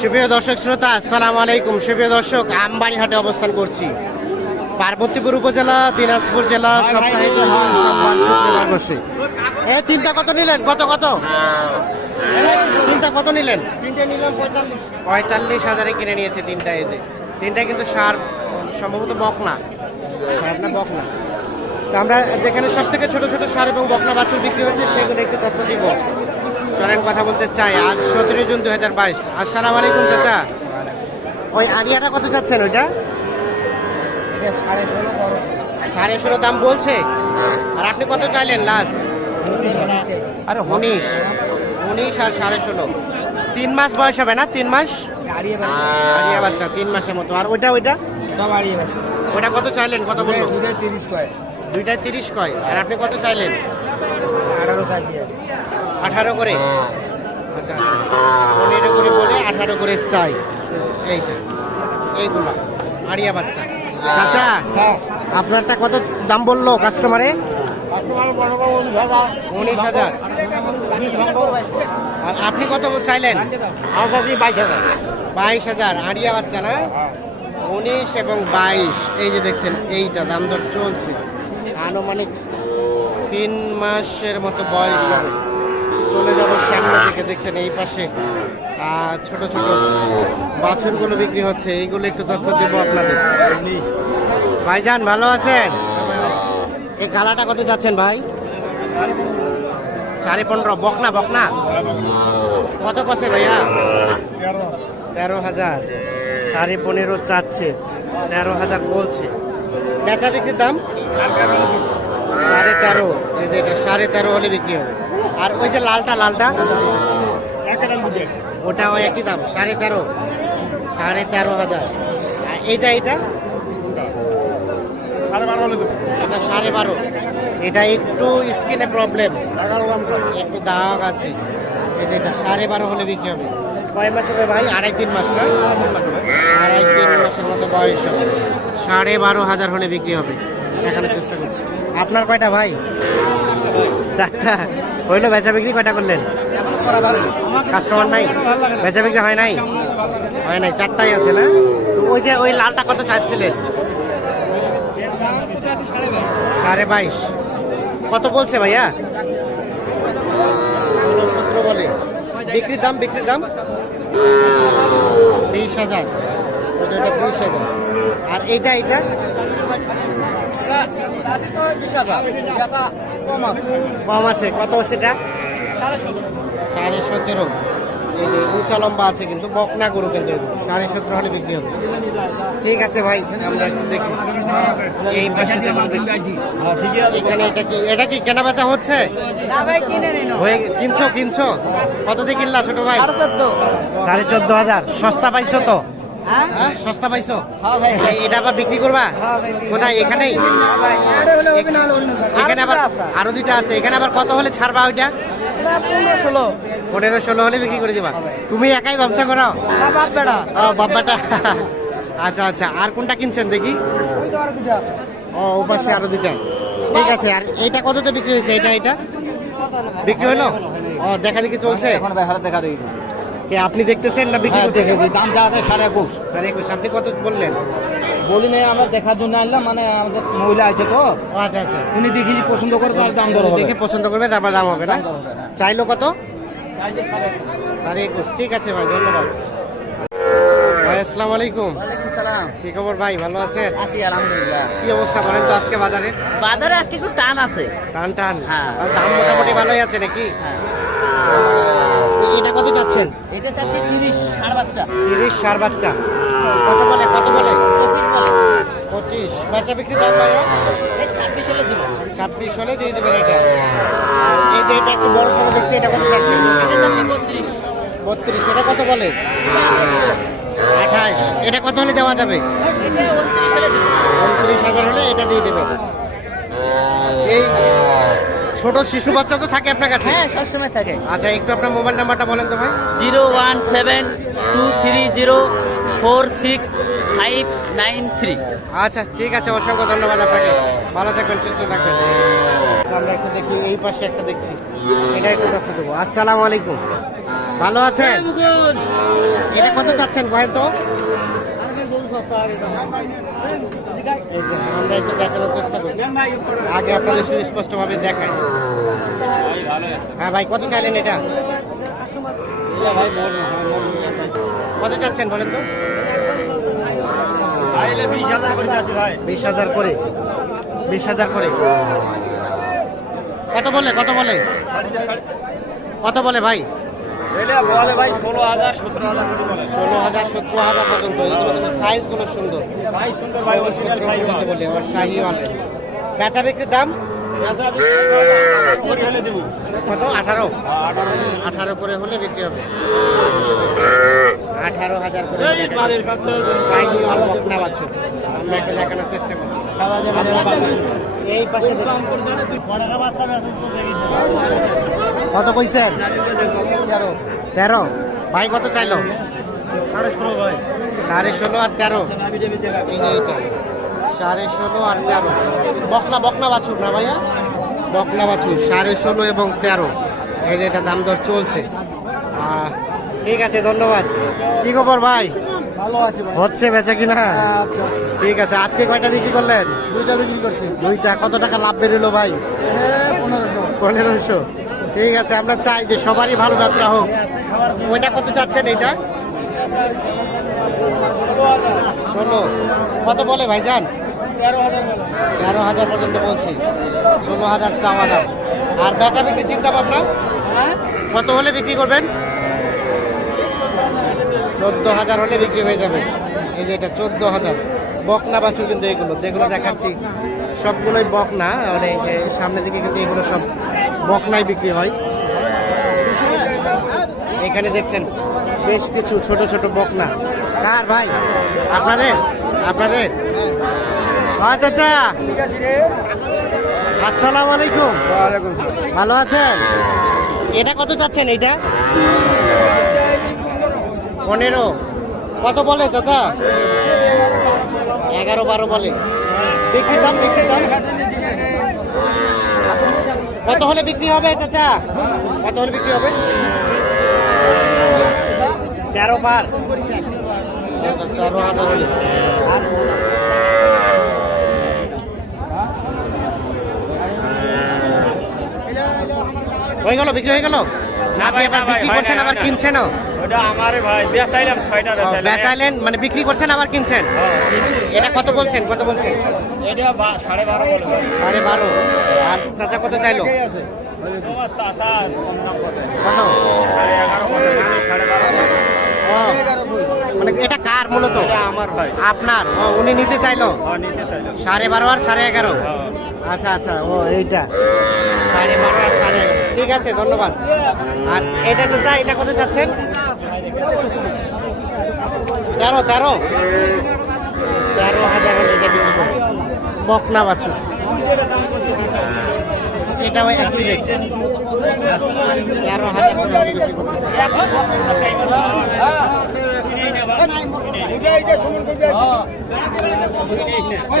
সুপ্রিয় দর্শক শ্রোতা, আসসালামু আলাইকুম। সুপ্রিয় দর্শক, আমবাড়িহাটে অবস্থান করছি। পার্বতীপুর উপজেলা, দিনাজপুর জেলা, সপ্তাহিক হাট সোমবার শুক্রবার বসে এ, তিনটা কত নিলেন? কত কত? তিনটা কত নিলেন? পঁয়তাল্লিশ হাজারে কিনে নিয়েছে তিনটা এতে তিনটা কিন্তু সার সম্ভবত বকনা। সার না বকনা। তো আমরা যেখানে সব থেকে ছোট ছোট সার এবং বকনা বাছুর বিক্রি হচ্ছে, সেগুলো একটু তথ্য দিব। চলেন কথা বলতে চাই। আজ সতেরো জুন দু হাজার বাইশ। আসসালাম আলাইকুম চাচা। ওই আরিয়াটা কত চাচ্ছেন ওইটা? সাড়ে ষোলো সাড়ে ষোলো দাম বলছে। আর আপনি কত চাইলেন লাস্ট? আরে উনিশ। উনিশ আর সাড়ে ষোলো। তিন মাস বয়স হবে না? তিন মাস? আরিয়া বাচ্চা। তিন মাসের মতো। আর ওইটা ওইটা? ওটা কত চাইলেন? কত বলল দুটো তিরিশ কয়। দুইটায় তিরিশ কয়। আর আপনি কত চাইলেন? আঠারো চাইছি আঠারো করে। আচ্ছা পনেরো করে বলে আঠারো করে চাই। এইটা। এইগুলো। আড়িয়া বাচ্চা। চাচা, আপনারটা কত দাম বলল কাস্টমারে উনিশ হাজার। আপনি কত চাইলেন? বাইশ হাজার। আড়িয়া বাচ্চা না? উনিশ এবং বাইশ। এই যে দেখছেন, এইটা দাম দর চলছে। আনুমানিক তিন মাসের মতো বয়স হবে। চলে যাব সামনে দিকে দেখছেন এই পাশে। ছোট ছোট বাছুরগুলো বিক্রি হচ্ছে, এইগুলো একটু তথ্য দেব আপনাদের। ভাইজান, ভালো আছেন? এই গালাটা কত যাচ্ছেন ভাই? সাড়ে পনেরো, বকনা বকনা? কত কষে ভাইয়া? তেরো হাজার। সাড়ে পনেরো চাচ্ছে, তেরো হাজার বলছে। বেচা বিক্রির দাম? সাড়ে তেরো, এই যে এটা, সাড়ে তেরো হলে বিক্রি হবে। আর ওই যে লালটা লালটা? ওটা ওই একই দাম, সাড়ে তেরো। সাড়ে তেরো হাজার। আর এইটা এইটা? এটা সাড়ে বারো। এটা একটু স্কিনে প্রবলেম একটু দাগ আছে। এই যে এটা সাড়ে বারো হলে বিক্রি হবে। কয় মাস হবে ভাই? আড়াই তিন মাস, না? আড়াই তিন মাসের মতো বয়স হবে। সাড়ে বারো হাজার হলে বিক্রি হবে। দেখানোর চেষ্টা করছি। আপনার কয়টা ভাই? চারটা হইল বেচা বিক্রি কয়টা করলেন? কাস্টমার নাই? বেচা বিক্রি হয় নাই? হয় নাই, চারটাই আছে না? ওই যে, ওই লালটা কত চাচ্ছিলেন? সাড়ে বাইশ। কত বলছে ভাইয়া? সতেরো বলে। বিক্রির দাম বিক্রির দাম? বিশ হাজার। বিশ হাজার। আর এইটা এইটা? কম আছে কত সেটা সাড়ে সতেরো। উঁচা লম্বা আছে কিন্তু বকনা গরু কিন্তু সাড়ে সতেরো হলে বিক্রি হবে। ঠিক আছে ভাই এই। এখানে এটা কি এটা কি কেনা বেচা হচ্ছে হয়ে কিনছো কিনছো? কত দিয়ে কিনলা ছোট ভাই? সাড়ে চোদ্দ হাজার। সস্তা পাইছো তো? সস্তা পাইছো? এটা আবার বিক্রি করবা? কোথায়? এখানেই? এখানে আবার আরও দুইটা আছে। এখানে আবার কত হলে ছাড়বা ওইটা? পনেরো ষোলো। হলে বিক্রি করে দিবা। তুমি একাই ব্যবসা করো? বাপ বেড়া। ও বাবাটা আচ্ছা আচ্ছা। আর কোনটা কিনছেন দেখি? ও পাশে আরও দুইটা। ঠিক আছে আর এইটা কততে বিক্রি হয়েছে? এটা এটা বিক্রি হলো। ও দেখা দেখি চলছে। এখন দেখা দেখি। কে আপনি দেখতেছেন না বিক্রি করতেছেন? দাম যা আছে সাড়ে একুশ। সাড়ে একুশ। আপনি কত বললেন? বলি নাই আমরা দেখার জন্য আনলাম মানে আমাদের মহিলা আছে তো। আচ্ছা আচ্ছা। উনি দেখি পছন্দ করবে আর দাম হবে। দেখে পছন্দ করবে তারপর দাম হবে না? হ্যাঁ। চাইলো কত? সাড়ে একুশ। ঠিক আছে ভাই ধন্যবাদ। ভাই আসসালামু আলাইকুম। সালাম। কি খবর ভাই ভালো আছেন? আছি আলহামদুলিল্লাহ। কি অবস্থা বলেন তো আজকে বাজারে? বাজারে আজকে একটু টান আছে। টান টান। হ্যাঁ। দাম মোটামুটি ভালোই আছে নাকি? হ্যাঁ। এটা কত যাচ্ছেন এটা চাচ্ছি তিরিশ ষাট বাচ্চা। তিরিশ সার বাচ্চা। কত বলে কত বলে? পঁচিশ বলে। পঁচিশ। বাচ্চা বিক্রি দাম ভাই? এই ছাব্বিশ হলে দিব ছাব্বিশ হলে দিয়ে দেবেন এটা। এই যে এটা একটু বড় সড়ো দেখছি এটা কত যাচ্ছে বত্রিশ। বত্রিশ। এটা কত বলে? আঠাশ। এটা কত হলে দেওয়া যাবে? উনত্রিশ হাজার হলে এটা দিয়ে দেবেন। এই ছোট শিশু বাচ্চা তো থাকে আপনার কাছে? হ্যাঁ সবসময় থাকে। আচ্ছা একটু আপনার মোবাইল নাম্বারটা বলেন তো ভাই। Zero one seven two three zero four six five nine three. আচ্ছা ঠিক আছে অসংখ্য ধন্যবাদ আপনাকে। ভালো থাকবেন সুস্থ থাকবেন। আমরা একটু দেখি এই পাশে একটা দেখছি। এটা একটু তথ্য দেবো। আসসালামু আলাইকুম। ভালো আছেন? এটা কত চাচ্ছেন কয়েন তো? আমরা একটু দেখানোর চেষ্টা করছি আগে আপনাদের সুস্পষ্ট ভাবে দেখাই। হ্যাঁ ভাই, কত চাইলেন এটা? কত চাচ্ছেন বলেন তো? বিশ হাজার করে। বিশ হাজার করে। কত বলে কত বলে? কত বলে ভাই? ভাই ষোলো হাজার সতেরো হাজার ষোলো হাজার সতেরো হাজার পর্যন্ত। সাইজগুলো সুন্দর। ভাই সুন্দর ভাই বেচা বিক্রির দাম? কত? আঠারো? আঠারো। করে হলে বিক্রি হবে। আঠারো হাজার করে শাহিওয়াল বকনা বাছুর আমরা একটা দেখানোর চেষ্টা করছি। এই পাশে। কত কইছেন? তেরো। ভাই কত চাইলো? সাড়ে ষোলো আর তেরো। সাড়ে ষোলো আর তেরো। বকনা বকনা বাছুর না ভাইয়া? বকনা বাছুর সাড়ে ষোলো এবং তেরো। এই যে এটা দাম দর চলছে। ঠিক আছে ধন্যবাদ। কি খবর ভাই? ভালো আছে হচ্ছে বেচা কিনা? আচ্ছা। ঠিক আছে আজকে কয়টা বিক্রি করলেন? দুইটা বিক্রি করছি। দুইটা। কত টাকা লাভ বেরোলো ভাই? হ্যাঁ পনেরোশো। পনেরোশো। ঠিক আছে, আমরা চাই যে সবারই ভালো ব্যবসা হোক। ওইটা কত চাচ্ছেন এইটা? ষোলো। কত বলে ভাই যান তেরো হাজার পর্যন্ত বলছি। ষোলো হাজার চাওয়া দাম আর বেচা বিক্রি চিন্তা ভাবনা? কত হলে বিক্রি করবেন? চোদ্দ হাজার হলে বিক্রি হয়ে যাবে। এই যে এটা চোদ্দ হাজার। বকনা বাছুর কিন্তু এগুলো যেগুলো দেখাচ্ছি। সবগুলোই বকনা মানে সামনের দিকে কিন্তু এগুলো সব বকনাই বিক্রি হয়। এখানে দেখছেন বেশ কিছু ছোট ছোট বকনা। কার ভাই? আপনাদের? আপনাদের? আচ্ছা আসসালামু আলাইকুম। ভালো আছেন? এটা কত চাচ্ছেন এটা পনেরো। কত বলে চাচা? এগারো বারো বলে। বিক্রি দাম দাম? কত হলে বিক্রি হবে চাচা? কত হলে বিক্রি হবে? তেরো পার তেরো হাজার হলে হয়ে গেল বিক্রি হয়ে গেল? না ভাই আবার বিক্রি করছেন আবার কিনছেনও? ওটা আমারে ভাই বেচাইলাম ছয়টা বেচাইলাম। বেচাইলেন মানে বিক্রি করছেন আবার কিনছেন? এটা কত বলছেন কত বলছেন? এটা সাড়ে বারো সাড়ে বারো। আর চাচা কত চাইলো? মানে এটা কার মূলত? আমার ভাই। আপনার? উনি নিতে চাইলো? সাড়ে বারো আর সাড়ে এগারো? আচ্ছা আচ্ছা ও এইটা। সাড়ে বারো আর সাড়ে ঠিক আছে ধন্যবাদ। আর এটা তো চাই এটা কত চাচ্ছেন? তেরো তেরো? তেরো হাজার। বকনা বাছুর। এটাও একই রেট তেরো হাজার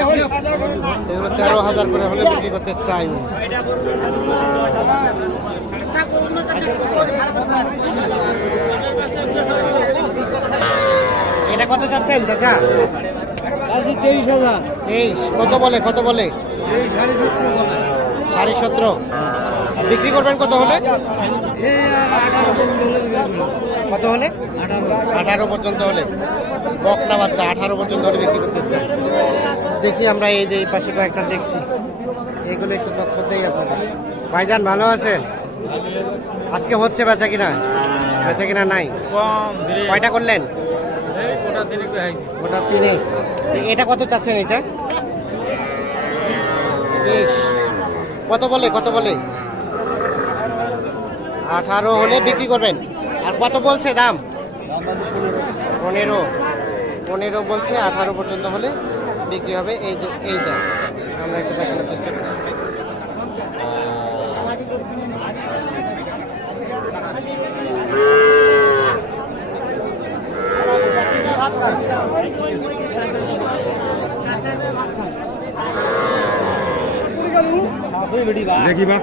এগুলো তেরো হাজার করে হলে বিক্রি করতে চাই উনি। এটা কত চাচ্ছেন চাচা? তেইশ হাজার। তেইশ কত বলে কত বলে? সাড়ে সতেরো বিক্রি করবেন কত হলে। কত হলে? আঠারো। আঠারো পর্যন্ত হলে। বকনা বাচ্চা আঠারো পর্যন্ত হলে বিক্রি করতে চাই দেখি আমরা এই যে এই পাশে কয়েকটা দেখছি। এগুলো একটু তথ্য দেই আপনাদের। ভাইজান ভালো আছেন? আজকে হচ্ছে বেচা কিনা? বেচা কিনা নাই? কয়টা করলেন? এটা কত চাচ্ছেন এটা? বেশ। কত বলে কত বলে? আঠারো হলে বিক্রি করবেন। আর কত বলছে দাম? পনেরো। পনেরো বলছে, আঠারো পর্যন্ত হলে বিক্রি হবে। এই যে এইটা। আমরা একটু দেখানোর চেষ্টা করছি দেখি বা